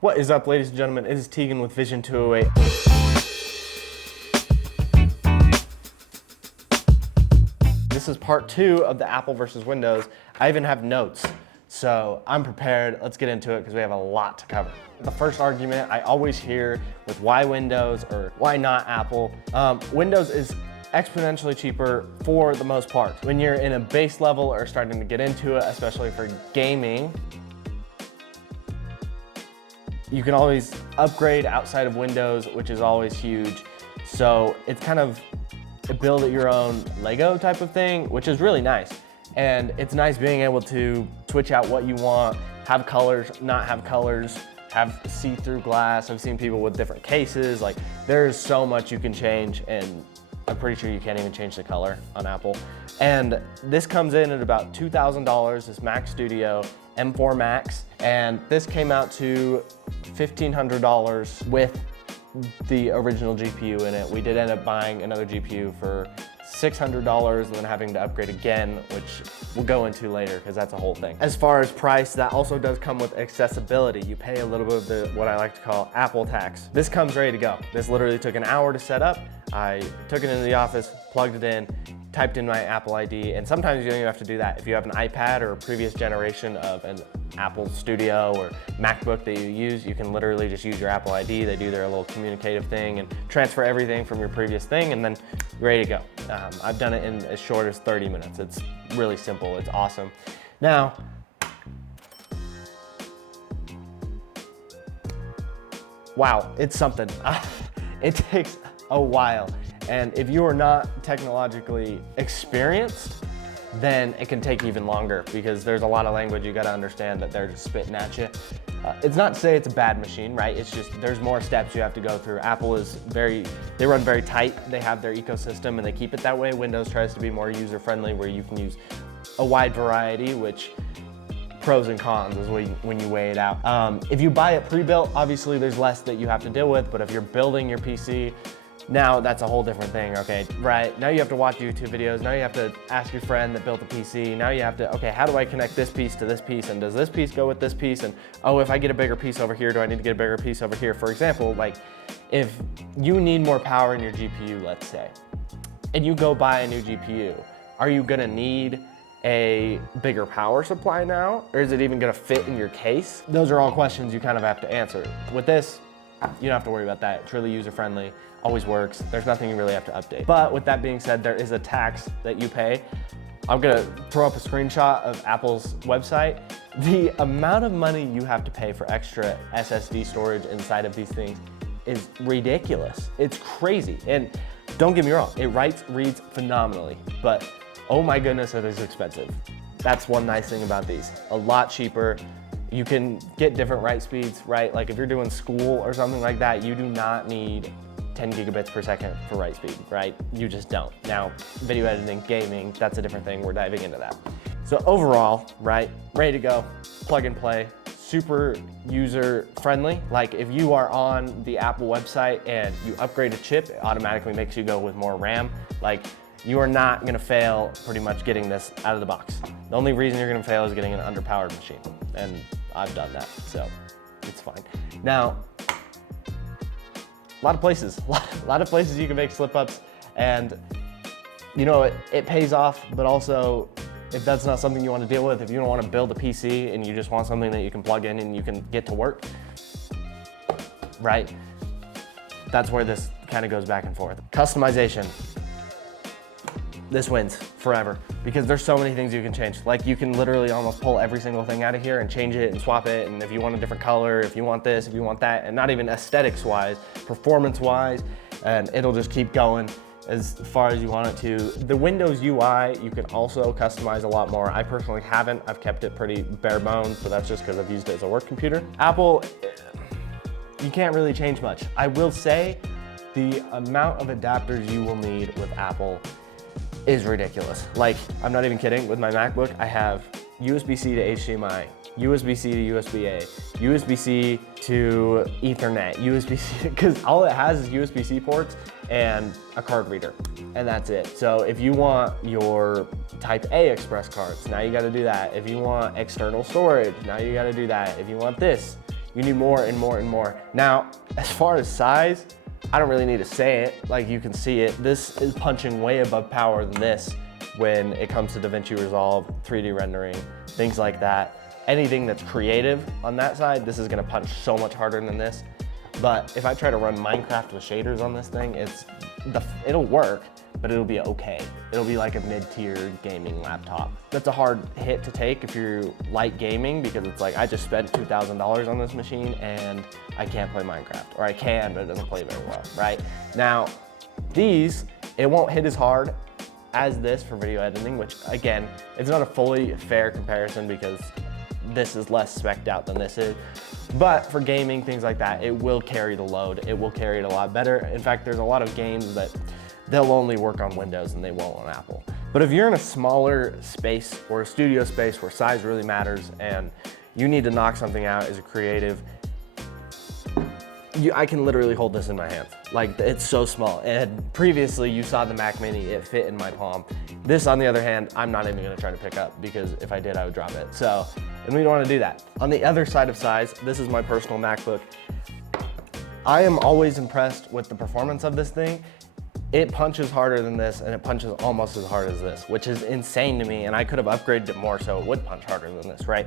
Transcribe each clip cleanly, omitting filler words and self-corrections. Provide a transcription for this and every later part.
What is up, ladies and gentlemen? It is Tegan with Vision 208. This is part 2 of the Apple versus Windows. I even have notes, so I'm prepared. Let's get into it because we have a lot to cover. The first argument I always hear with why Windows or why not Apple, Windows is exponentially cheaper for the most part. When you're in a base level or starting to get into it, especially for gaming, you can always upgrade outside of Windows, which is always huge. So it's kind of a build at your own Lego type of thing, which is really nice. And it's nice being able to switch out what you want, have colors, not have colors, have see-through glass. I've seen people with different cases. Like, there's so much you can change, and I'm pretty sure you can't even change the color on Apple. And this comes in at about $2,000, this Mac Studio M4 Max. And this came out to $1,500 with the original GPU in it. We did end up buying another GPU for $600 and then having to upgrade again, which we'll go into later because that's a whole thing. As far as price, that also does come with accessibility. You pay a little bit of the, what I like to call Apple tax. This comes ready to go. This literally took an hour to set up. I took it into the office, plugged it in, typed in my Apple ID, and sometimes you don't even have to do that. If you have an iPad or a previous generation of an Apple Studio or MacBook that you use, you can literally just use your Apple ID. They do their little communicative thing and transfer everything from your previous thing, and then you're ready to go. I've done it in as short as 30 minutes. It's really simple, it's awesome. Now, wow, it's something. It takes a while. And if you are not technologically experienced, then it can take even longer because there's a lot of language you gotta understand that they're just spitting at you. It's not to say it's a bad machine, right? It's just there's more steps you have to go through. Apple is they run very tight. They have their ecosystem and they keep it that way. Windows tries to be more user-friendly where you can use a wide variety, which pros and cons is when you weigh it out. If you buy it pre-built, obviously there's less that you have to deal with, but if you're building your PC, now that's a whole different thing, okay? Right, now you have to watch YouTube videos, now you have to ask your friend that built the PC, now you have to, okay, how do I connect this piece to this piece, and does this piece go with this piece, and oh, if I get a bigger piece over here, do I need to get a bigger piece over here? For example, like, if you need more power in your GPU, let's say, and you go buy a new GPU, are you gonna need a bigger power supply now, or is it even gonna fit in your case? Those are all questions you kind of have to answer. With this, you don't have to worry about that. It's really user-friendly, always works. There's nothing you really have to update. But with that being said, there is a tax that you pay. I'm gonna throw up a screenshot of Apple's website. The amount of money you have to pay for extra SSD storage inside of these things is ridiculous. It's crazy. And don't get me wrong, it reads phenomenally, but oh my goodness, it is expensive. That's one nice thing about these. A lot cheaper. You can get different write speeds, right? Like if you're doing school or something like that, you do not need 10 gigabits per second for write speed, right? You just don't. Now, video editing, gaming, that's a different thing. We're diving into that. So overall, right, ready to go, plug and play, super user friendly. Like if you are on the Apple website and you upgrade a chip, it automatically makes you go with more RAM. Like you are not gonna fail pretty much getting this out of the box. The only reason you're gonna fail is getting an underpowered machine. And I've done that, so it's fine. Now, a lot of places you can make slip-ups, and you know, it pays off, but also if that's not something you want to deal with, if you don't want to build a PC and you just want something that you can plug in and you can get to work, right? That's where this kind of goes back and forth. Customization. This wins forever because there's so many things you can change. Like you can literally almost pull every single thing out of here and change it and swap it. And if you want a different color, if you want this, if you want that, and not even aesthetics wise, performance wise, and it'll just keep going as far as you want it to. The Windows UI, you can also customize a lot more. I personally haven't. I've kept it pretty bare bones, but that's just because I've used it as a work computer. Apple, you can't really change much. I will say the amount of adapters you will need with Apple is ridiculous. Like, I'm not even kidding, with my MacBook, I have USB-C to HDMI, USB-C to USB-A, USB-C to Ethernet, USB-C, because all it has is USB-C ports and a card reader, and that's it. So if you want your Type A express cards, now you gotta do that. If you want external storage, now you gotta do that. If you want this, You need more and more and more. Now, as far as size, I don't really need to say it, like you can see it. This is punching way above power than this when it comes to DaVinci Resolve, 3D rendering, things like that. Anything that's creative on that side, this is gonna punch so much harder than this. But if I try to run Minecraft with shaders on this thing, it'll work, but it'll be okay. It'll be like a mid-tier gaming laptop. That's a hard hit to take if you like gaming, because it's like, I just spent $2,000 on this machine and I can't play Minecraft, or I can, but it doesn't play very well, right? Now, these, it won't hit as hard as this for video editing, which again, it's not a fully fair comparison because this is less spec'd out than this is. But for gaming, things like that, it will carry the load. It will carry it a lot better. In fact, there's a lot of games that they'll only work on Windows and they won't on Apple. But if you're in a smaller space or a studio space where size really matters and you need to knock something out as a creative, I can literally hold this in my hands. Like, it's so small. And previously you saw the Mac Mini, it fit in my palm. This, on the other hand, I'm not even gonna try to pick up because if I did, I would drop it. So, and we don't wanna do that. On the other side of size, this is my personal MacBook. I am always impressed with the performance of this thing. It punches harder than this and it punches almost as hard as this, which is insane to me. And I could have upgraded it more so it would punch harder than this, right?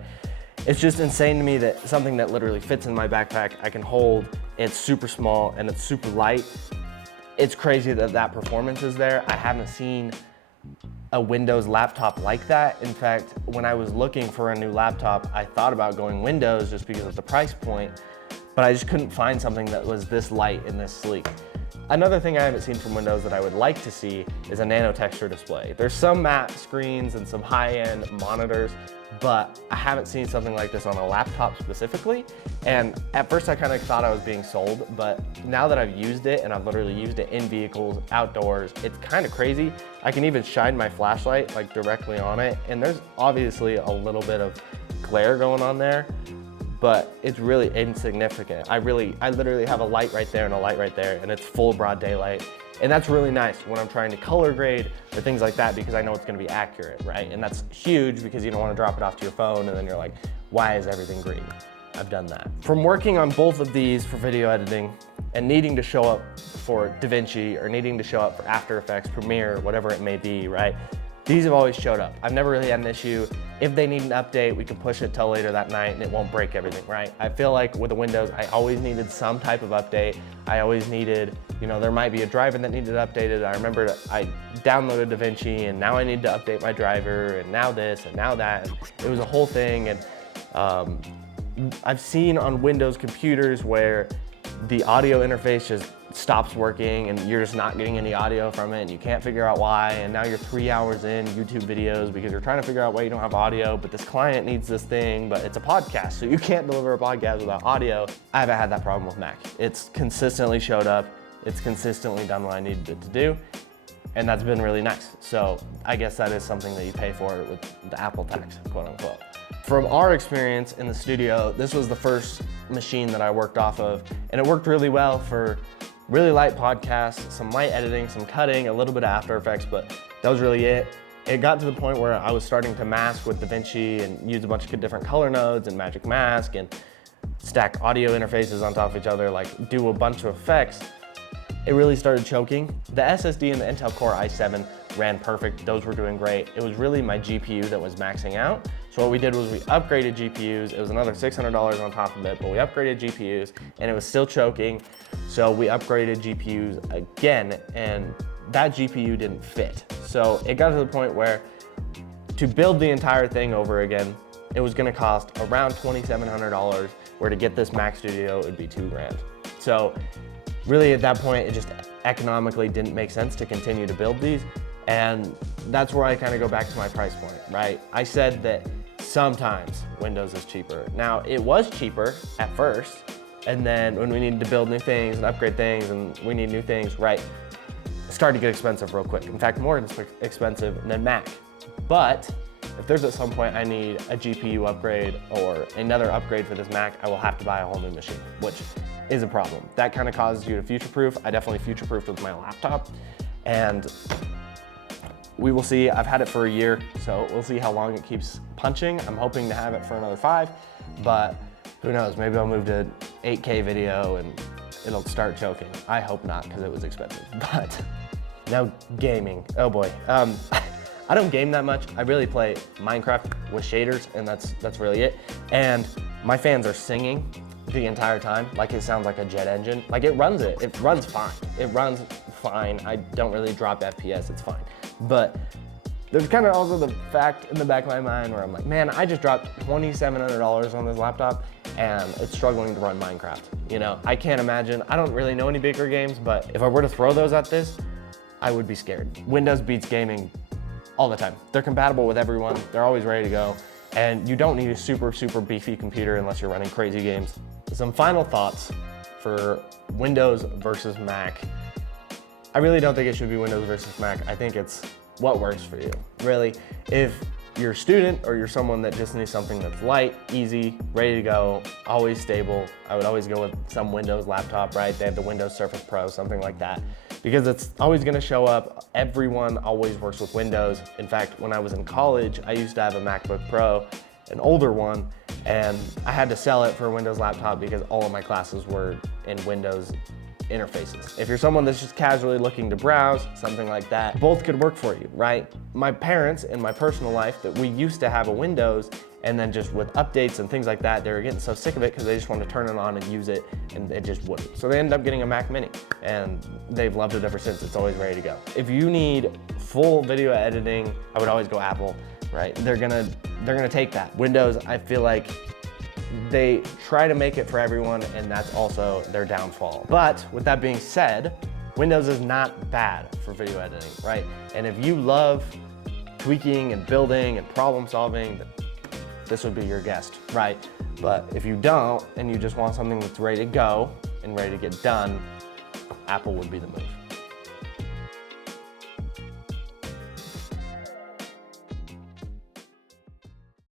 It's just insane to me that something that literally fits in my backpack, I can hold, it's super small and it's super light. It's crazy that that performance is there. I haven't seen a Windows laptop like that. In fact, when I was looking for a new laptop, I thought about going Windows just because of the price point, but I just couldn't find something that was this light and this sleek. Another thing I haven't seen from Windows that I would like to see is a nano texture display. There's some matte screens and some high-end monitors, but I haven't seen something like this on a laptop specifically. And at first I kind of thought I was being sold, but now that I've used it and I've literally used it in vehicles, outdoors, it's kind of crazy. I can even shine my flashlight like directly on it, and there's obviously a little bit of glare going on there, but it's really insignificant. I literally have a light right there and a light right there, and it's full broad daylight. And that's really nice when I'm trying to color grade or things like that, because I know it's gonna be accurate, right? And that's huge because you don't wanna drop it off to your phone and then you're like, why is everything green? I've done that. From working on both of these for video editing and needing to show up for DaVinci or needing to show up for After Effects, Premiere, whatever it may be, right? These have always showed up. I've never really had an issue. If they need an update, we can push it till later that night and it won't break everything, right? I feel like with the Windows, I always needed some type of update. I always needed, there might be a driver that needed updated. I remember I downloaded DaVinci and now I need to update my driver and now this and now that. And it was a whole thing. And I've seen on Windows computers where the audio interface just stops working and you're just not getting any audio from it and you can't figure out why, and now you're 3 hours in YouTube videos because you're trying to figure out why you don't have audio, but this client needs this thing, but it's a podcast, so you can't deliver a podcast without audio. I haven't had that problem with Mac. It's consistently showed up, it's consistently done what I needed it to do, and that's been really nice. So I guess that is something that you pay for with the Apple tax, quote unquote. From our experience in the studio, this was the first machine that I worked off of, and it worked really well for really light podcasts, some light editing, some cutting, a little bit of After Effects, but that was really it. It got to the point where I was starting to mask with DaVinci and use a bunch of different color nodes and Magic Mask and stack audio interfaces on top of each other, like do a bunch of effects. It really started choking. The SSD and the Intel Core i7 ran perfect. Those were doing great. It was really my GPU that was maxing out. So what we did was we upgraded GPUs. It was another $600 on top of it, but we upgraded GPUs and it was still choking. So we upgraded GPUs again and that GPU didn't fit. So it got to the point where to build the entire thing over again, it was gonna cost around $2,700, where to get this Mac Studio, it would be $2,000. So really at that point, it just economically didn't make sense to continue to build these. And that's where I kind of go back to my price point, right? I said that sometimes Windows is cheaper. Now, it was cheaper at first, and then when we needed to build new things and upgrade things and we need new things, right, it started to get expensive real quick. In fact, more expensive than Mac. But if there's at some point I need a GPU upgrade or another upgrade for this Mac, I will have to buy a whole new machine, which is a problem. That kind of causes you to future-proof. I definitely future-proofed with my laptop, and we will see. I've had it for a year, so we'll see how long it keeps punching. I'm hoping to have it for another 5, but Who knows, maybe I'll move to 8K video and it'll start choking. I hope not, because it was expensive. But now gaming, oh boy. I don't game that much. I really play Minecraft with shaders, and that's really it. And my fans are singing the entire time, like it sounds like a jet engine. Like it runs fine. It runs fine. I don't really drop FPS, it's fine. But there's kind of also the fact in the back of my mind where I'm like, man, I just dropped $2,700 on this laptop and it's struggling to run Minecraft. You know, I can't imagine, I don't really know any bigger games, but if I were to throw those at this, I would be scared. Windows beats gaming all the time. They're compatible with everyone. They're always ready to go. And you don't need a super, super beefy computer unless you're running crazy games. Some final thoughts for Windows versus Mac. I really don't think it should be Windows versus Mac. I think it's what works for you. Really, if you're a student or you're someone that just needs something that's light, easy, ready to go, always stable, I would always go with some Windows laptop, right? They have the Windows Surface Pro, something like that, because it's always gonna show up. Everyone always works with Windows. In fact, when I was in college, I used to have a MacBook Pro, an older one, and I had to sell it for a Windows laptop because all of my classes were in Windows interfaces. If you're someone that's just casually looking to browse, something like that, both could work for you, right? My parents in my personal life, that we used to have a Windows, and then just with updates and things like that, they were getting so sick of it because they just wanted to turn it on and use it, and it just wouldn't. So they ended up getting a Mac Mini, and they've loved it ever since. It's always ready to go. If you need full video editing, I would always go Apple, right? They're gonna take that. Windows, I feel like they try to make it for everyone, and that's also their downfall. But with that being said, Windows is not bad for video editing, right? And if you love tweaking and building and problem solving, this would be your guest, right? But if you don't, and you just want something that's ready to go and ready to get done, Apple would be the move.